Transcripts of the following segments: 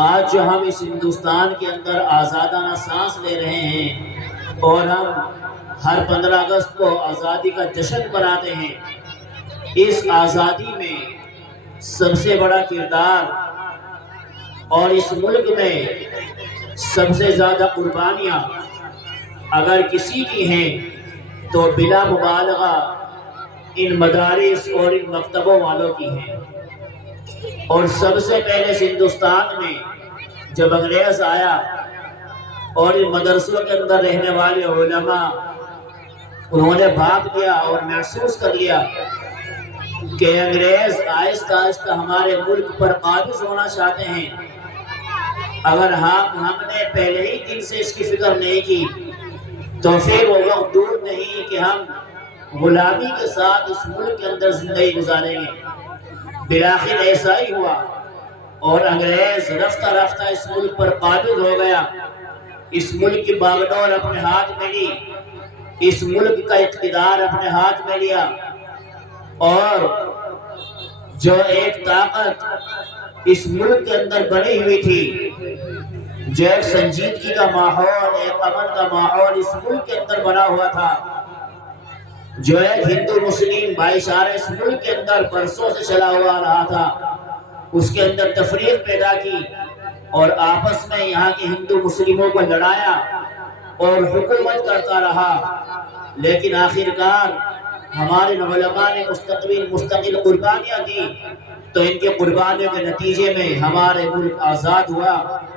آج جو ہم اس ہندوستان کے اندر آزادانہ سانس لے رہے ہیں اور ہم ہر 15 اگست کو آزادی کا جشن مناتے ہیں، اس آزادی میں سب سے بڑا کردار اور اس ملک میں سب سے زیادہ قربانیاں اگر کسی کی ہیں تو بلا مبالغہ ان مدارس اور ان مکتبوں والوں کی ہیں۔ اور سب سے پہلے ہندوستان میں جب انگریز آیا اور ان مدرسوں کے اندر رہنے والے علماء انہوں نے بھاپ لیا اور محسوس کر لیا کہ انگریز آہستہ آہستہ ہمارے ملک پر قابض ہونا چاہتے ہیں۔ اگر ہم نے پہلے ہی دن سے اس کی فکر نہیں کی تو پھر وہ وقت دور نہیں کہ ہم غلامی کے ساتھ اس ملک کے اندر زندگی گزاریں گے۔ بالآخر ایسا ہی ہوا اور انگریز رفتہ رفتہ اس ملک پر قابض ہو گیا۔ اس ملک کی باغڈور اپنے ہاتھ میں لی، اس ملک کا اقتدار اپنے ہاتھ میں لیا، اور جو ایک طاقت اس ملک کے اندر بنی ہوئی تھی، جو ایک سنجیدگی کا ماحول، ایک امن کا ماحول اس ملک کے اندر بنا ہوا تھا، جو ایک ہندو مسلم بھائی چارہ اس ملک کے اندر برسوں سے چلا ہوا رہا تھا، اس کے اندر تفریق پیدا کی اور آپس میں یہاں کے ہندو مسلموں کو لڑایا اور حکومت کرتا رہا۔ لیکن آخرکار ہمارے علماء نے مستقل قربانیاں دی تو ان کے قربانیوں کے نتیجے میں ہمارے ملک آزاد ہوا۔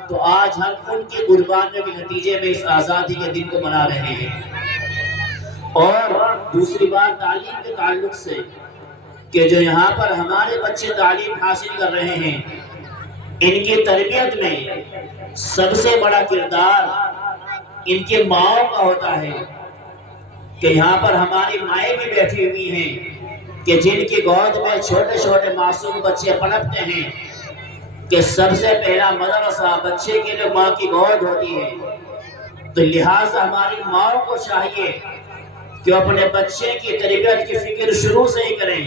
تو آج ہم ان کی قربانیوں کے نتیجے میں اس آزادی کے دن کو منا رہے ہیں۔ اور دوسری بات تعلیم کے تعلق سے کہ جو یہاں پر ہمارے بچے تعلیم حاصل کر رہے ہیں، ان کی تربیت میں سب سے بڑا کردار ان کے ماؤں کا ہوتا ہے کہ یہاں پر ہماری مائیں بھی بیٹھی ہوئی ہیں کہ جن کی گود میں چھوٹے چھوٹے معصوم بچے پنپتے ہیں کہ سب سے پہلا مدرسہ بچے کے لیے ماں کی گود ہوتی ہے۔ تو لہٰذا ہماری ماؤں کو چاہیے کہ اپنے بچے کی تربیت کی فکر شروع سے ہی کریں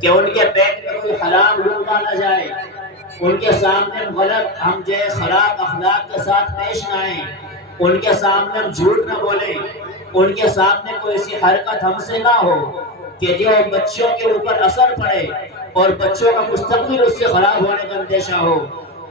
کہ ان کے پیٹ میں کوئی حرام لقمہ نہ جائے، ان کے سامنے غلط ہم جو خراب اخلاق کے ساتھ پیش نہ آئیں، ان کے سامنے ہم جھوٹ نہ بولیں، ان کے سامنے کوئی ایسی حرکت ہم سے نہ ہو کہ جو بچوں کے اوپر اثر پڑے اور بچوں کا مستقبل اس سے خراب ہونے کا اندیشہ ہو۔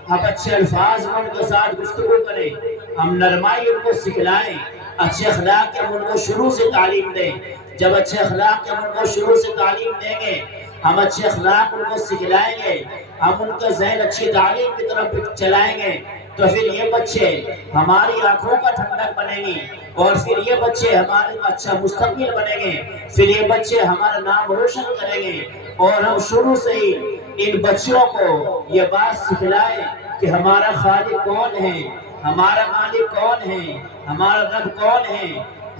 ہم اچھے الفاظ میں ان کے ساتھ گفتگو کریں، ہم نرمائی ان کو سکھلائیں، اچھے اخلاق کے ہم ان کو شروع سے تعلیم دیں۔ جب اچھے اخلاق کے ہم ان کو شروع سے تعلیم دیں گے، ہم اچھے اخلاق ان کو سکھلائیں گے، ہم ان کا ذہن اچھی تعلیم کی طرف چلائیں گے، تو پھر یہ بچے ہماری آنکھوں کا ٹھنڈک بنیں گے اور پھر یہ بچے ہمارے اچھا مستقبل بنیں گے، پھر یہ بچے ہمارا نام روشن کریں گے۔ اور ہم شروع سے ہی ان بچوں کو یہ بات سکھلائیں کہ ہمارا خالق کون ہے، ہمارا مالک کون ہے، ہمارا رب کون ہے۔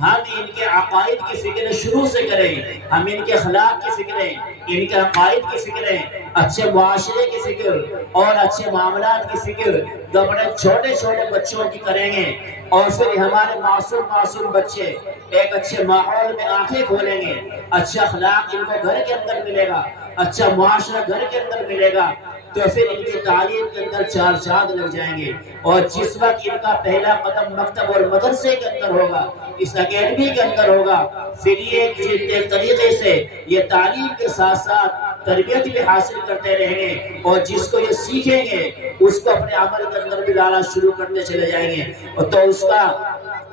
ہم ان کے عقائد کی فکر شروع سے کریں، ہم ان کے اخلاق کی فکریں، ان کے عقائد کی فکریں، اچھے معاشرے کی فکر اور اچھے معاملات کی فکر جو اپنے چھوٹے چھوٹے بچوں کی کریں گے، اور پھر ہمارے معصوم بچے ایک اچھے ماحول میں آنکھیں کھولیں گے، اچھا اخلاق ان کو گھر کے اندر ملے گا، اچھا معاشرہ گھر کے اندر ملے گا، تو پھر ان کی تعلیم کے اندر چار چاند لگ جائیں گے۔ اور جس وقت ان کا پہلا قدم مکتب اور مدرسے کے اندر ہوگا، اس اکیڈمی کے اندر ہوگا، پھر یہ ایک طریقے سے یہ تعلیم کے ساتھ ساتھ تربیت بھی حاصل کرتے رہیں گے، اور جس کو یہ سیکھیں گے اس کو اپنے عمل کے اندر بھی لانا شروع کرنے چلے جائیں گے۔ تو اس کا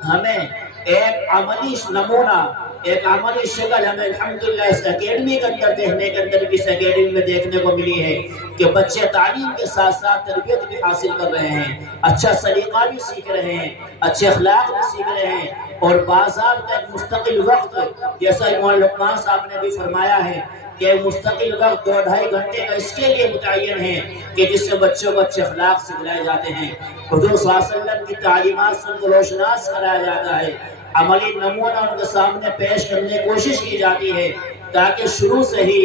ہمیں ایک عملی نمونہ، ایک عملی شکل ہمیں الحمدللہ اس اکیڈمی کے اندر دیکھنے کے اندر بھی اس اکیڈمی میں دیکھنے کو ملی ہے کہ بچے تعلیم کے ساتھ ساتھ تربیت بھی حاصل کر رہے ہیں، اچھا سلیقہ بھی سیکھ رہے ہیں، اچھے اخلاق بھی سیکھ رہے ہیں، اور باضابطہ ایک مستقل وقت، جیسا امام لقمان صاحب نے بھی فرمایا ہے کہ مستقل وقت 2-2.5 گھنٹے کا اس کے لیے متعین ہے کہ جس سے بچوں کو اچھے اخلاق سکھلائے جاتے ہیں، حضور صلی اللہ علیہ وسلم کی تعلیمات سے ان کو روشناس کرایا جاتا ہے، عملی نمونہ ان کے سامنے پیش کرنے کی کوشش کی جاتی ہے تاکہ شروع سے ہی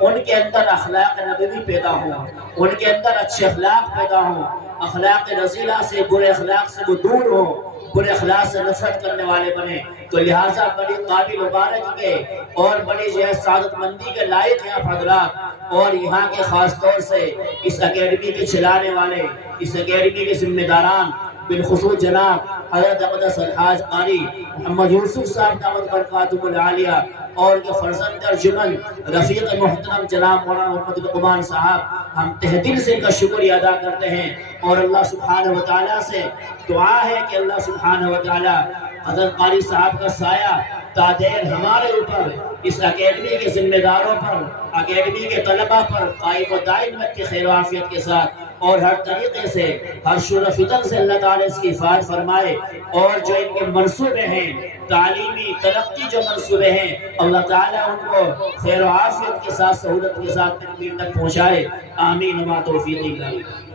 ان کے اندر اخلاق نبوی پیدا ہوں، ان کے اندر اچھے اخلاق پیدا ہوں، اخلاق رذیلہ سے، برے اخلاق سے وہ دور ہوں، برے اخلاق سے نفرت کرنے والے بنے۔ تو لہٰذا بڑی قابل مبارک کے اور بڑی جو ہے سعادت مندی کے لائق ہیں آپ حضرات، اور یہاں کے خاص طور سے اس اکیڈمی کے چلانے والے، اس اکیڈمی کے ذمہ داران، بالخصوص جناب حضرت اقدس الحاج قاری محمد یوسف صاحب دامت برکاتہ العالیہ، اور کے فرزند ارجمند رفیق محترم جناب مولانا محمد لقمان صاحب، ہم تہ دل سے ان کا شکریہ ادا کرتے ہیں، اور اللہ سبحانہ وتعالیٰ سے دعا ہے کہ اللہ سبحانہ وتعالیٰ حضرت قاری صاحب کا سایہ تادیر ہمارے اوپر، اس اکیڈمی کے ذمہ داروں پر، اکیڈمی کے طلبہ پر قائم و دائم رکھے خیر و عافیت کے ساتھ، اور ہر طریقے سے، ہر شر و فتن سے اللہ تعالیٰ اس کی حفاظت فرمائے، اور جو ان کے منصوبے ہیں، تعلیمی ترقی جو منصوبے ہیں، اللہ تعالیٰ ان کو خیر و عافیت کے ساتھ، سہولت کے ساتھ تکمیل تک پہنچائے۔ آمین وما توفیقی الا باللہ۔